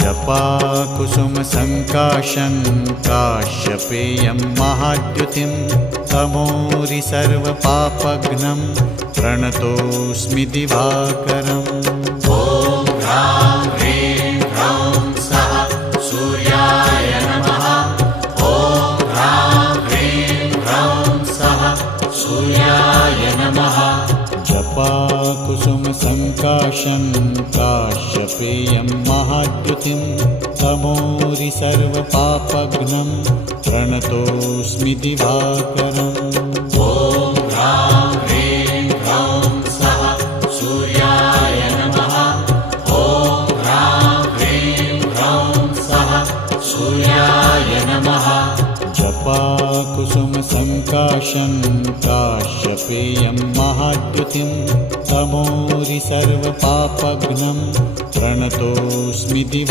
जपाकुसुमसङ्काशं काश्यपेयं महाद्युतिं तमोरि सर्वपापघ्नं प्रणतोऽस्मि दिवाकरम्। ॐ ह्रां ह्रीं ह्रौं सः सूर्याय नमः। ॐ ह्रां ह्रीं ह्रौं सः सूर्याय नमः। जपाकुसुमसङ्काशं काश्यपेयं महाद्युतिं तमोरि सर्वपापघ्नं प्रणतोऽस्मि दिवाकरम्। ॐ ह्रां ह्रीं ह्रौं सः सूर्याय नमः। ॐ ह्रां ह्रीं ह्रौं सः सूर्याय नमः। जपाकुसुमसङ्काशं काश्यपेयं महाद्युतिं तमोरि सर्वपापघ्नं प्रणतोऽस्मि दिवाकरम्।